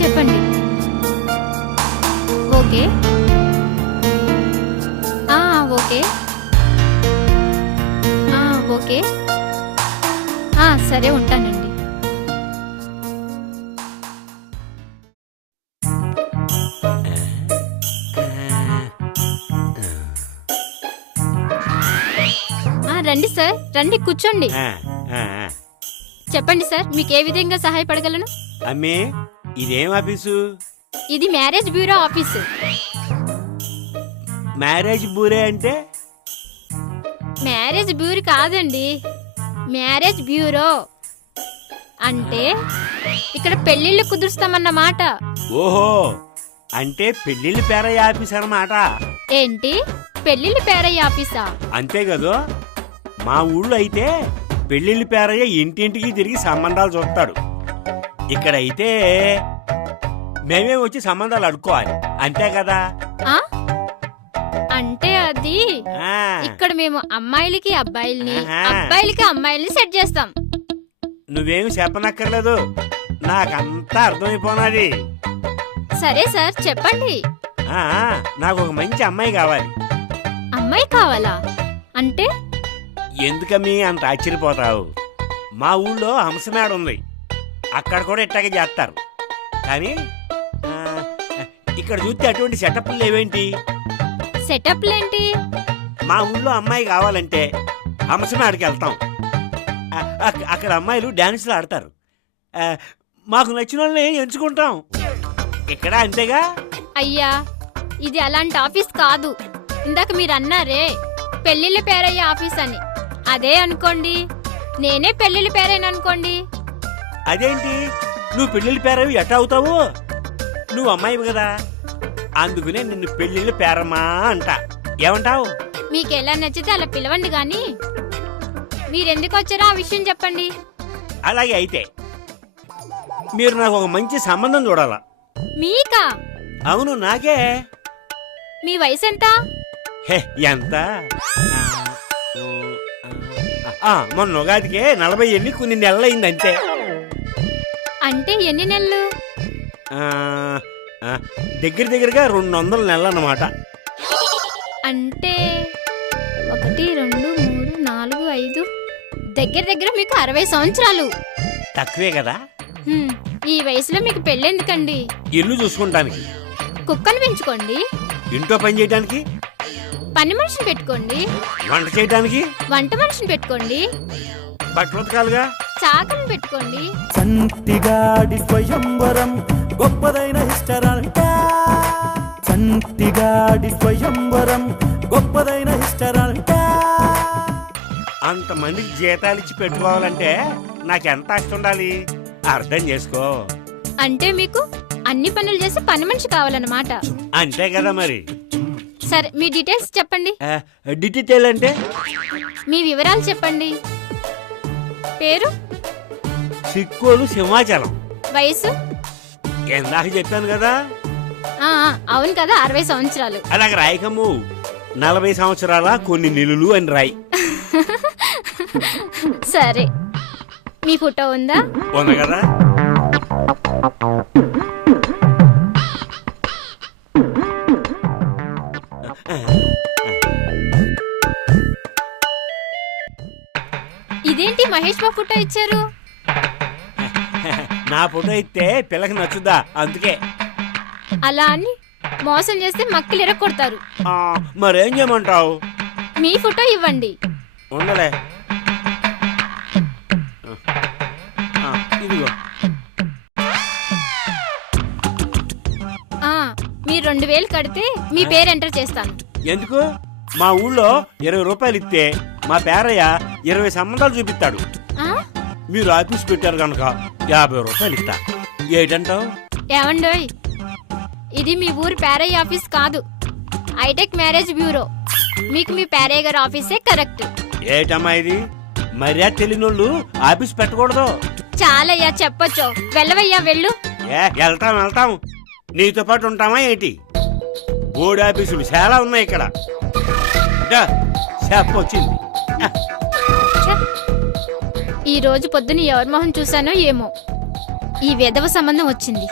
చెప్పండి. Okay okay okay సరే ఉంటానండి. రండి సార్, రండి కూర్చోండి. చెప్పండి సార్, మీకు ఏ విధంగా సహాయపడగలను? అమ్మే, ఇదేం ఆఫీసు? ఇది marriage bureau office. Marriage bureau అంటే? మ్యారేజ్ బ్యూరో కాదండి, మ్యారేజ్ బ్యూరో అంటే ఇక్కడ పెళ్లిళ్ళు కుదురుస్తామన్నమాట. ఓహో, అంటే పెళ్లిళ్ళ పేరయ్య ఆఫీస్ అన్నమాట. ఏంటి పెళ్లిళ్ళ పేరయ్య ఆఫీసా? అంతే కదా, మా ఊళ్ళో అయితే పెళ్లిళ్ళ పేరయ్య ఇంటింటికి తిరిగి సంబంధాలు చూస్తాడు. ఇక్కడైతే మేమే వచ్చి సంబంధాలు అడుక్కోవాలి, అంతే కదా? అంటే అది ఇక్కడ మేము అమ్మాయిలకి అబ్బాయిల్ని, అబ్బాయిలకి అమ్మాయిల్ని సెట్ చేస్తాం. నువ్వేమి చెప్పనక్కర్లేదు, నాకంతా అర్థమైపోనాది. సరే సార్ చెప్పండి. నాకు ఒక మంచి అమ్మాయి కావాలి. అమ్మాయి కావాలా అంటే? ఎందుకమ్మీ అంత ఆశ్చర్యపోతావు? మా ఊళ్ళో హంసమేడ ఉంది, అక్కడ కూడా ఇట్టాగే చేస్తారు. కానీ ఇక్కడ చూస్తే అటువంటి సెటప్లు లేవేంటి? సెటప్లేంటి? మా ఊళ్ళో అమ్మాయి కావాలంటే హంసమేడకి వెళ్తాం, అక్కడ అమ్మాయిలు డాన్సులు ఆడతారు, మాకు నచ్చిన వాళ్ళని ఎంచుకుంటాం. ఇక్కడ అంతేగా? అయ్యా, ఇది అలాంటి ఆఫీస్ కాదు. ఇందాక మీరు అన్నారే పెళ్లిళ్ళ పేరయ్యే ఆఫీస్ అని, అదే అనుకోండి. నేనే పెళ్లిళ్ళ పేరైననుకోండి. అదేంటి, నువ్వు పెళ్లిళ్ళ పేరవి ఎట్ట అవుతావు? నువ్వు అమ్మాయివి కదా, అందుకునే నిన్ను పెళ్లిళ్ళ పేరమ్మా అంట. ఏమంటావు? మీకు ఎలా నచ్చితే అలా పిలవండి గాని మీరెందుకు వచ్చారో ఆ విషయం చెప్పండి. అలాగే అయితే మీరు నాకు ఒక మంచి సంబంధం చూడాలా. మీకా? అవును, నాకే. మీ వయసు ఎంత? ఎంత? మొన్న ఉగాదికే 40 ఎన్ని కొన్ని నెలలైంది అంతే. అంటే ఎన్ని నెలలు? దగ్గరగా 200 నెలలు అన్నమాట. అంటే 1 2 3 4 5 దగ్గర మీకు 60 సంవత్సరాలు. తక్కువే కదా? ఈ వయసులో మీకు పెళ్ళెందుకండి? ఇల్లు చూసుకుంటానికి. కుక్కను పెంచుకోండి. ఇంట్లో పని చేయడానికి. పని మనిషిని పెట్టుకోండి. వంట చేయడానికి. వంట మనిషిని పెట్టుకోండి. బట్టలు ఉతకాలిగా. చాకని పెట్టుకోండి. సంటిగాడి స్వయంవరం గొప్పదైన హిస్టరంట. సంటిగాడి స్వయంవరం గొప్పదైన హిస్టరంట. అంతమందికి జీతాలు ఇచ్చి పెట్టుకోవాలంటే నాకెంత ఆస్తి ఉండాలి, అర్థం చేసుకో. అంటే మీకు అన్ని పనులు చేసి పని మనిషి కావాలన్నమాట. అంతే కదా మరి. సరే, మీ డీటెయిల్స్ చెప్పండి. డీటెయిల్ అంటే? మీ వివరాలు చెప్పండి. పేరు? సిక్కోలు సింహాచలం. వయసు? ఎందాక చెప్పాను కదా. అవును కదా, 60 సంవత్సరాలు. అలాగే రాయకమ్ము, 40 సంవత్సరాల కొన్ని నెలలు అని రాయి. సరే, మీ ఫోటో ఉందా? ఉంది కదా. ఇదేంటి మహేష్ బాబు ఫోటో ఇచ్చారు? నా ఫోటో ఇస్తే పిల్లకి నచ్చుదా, అందుకే. అలా అని మోసం చేస్తే మక్కలు ఎరగొడతారు. మరేం చేయమంటావు? మీ ఫోటో ఇవ్వండి. ఉండలే, ఇదిగో. మీరు 2000 కడితే మీ పేరు ఎంటర్ చేస్తాను. ఎందుకు? మా ఊళ్ళో 20 రూపాయలు ఇస్తే మా పేరయ్య 20 సంబంధాలు చూపిస్తాడు. మీరు ఆఫీస్ పెట్టారు కనుక 50 రూపాయలు ఇస్తా. ఏంటంటావు? ఏమండోయ్, ఇది మీ ఊరు పేరయ్య ఆఫీస్ కాదు, హైటెక్ మ్యారేజ్ బ్యూరో. మీకు మీ పేరయ్య గారి ఆఫీసే కరెక్ట్. ఏటమ్మా ఇది? మర్యాద తెలియనోళ్ళు ఆఫీస్ పెట్టకూడదు. చాలయ్యా, చెప్పొచ్చు. వెళ్ళవయ్యా, వెళ్ళు. వెళ్తాం. నీతో పాటు ఉంటామా ఏంటి? బోర్డు ఆఫీసులు చాలా ఉన్నాయి ఇక్కడ. చెప్పొచ్చింది. ఈ రోజు పొద్దున ఎవరి మొహం చూసానో ఏమో, ఈ వెధవ సంబంధం వచ్చింది.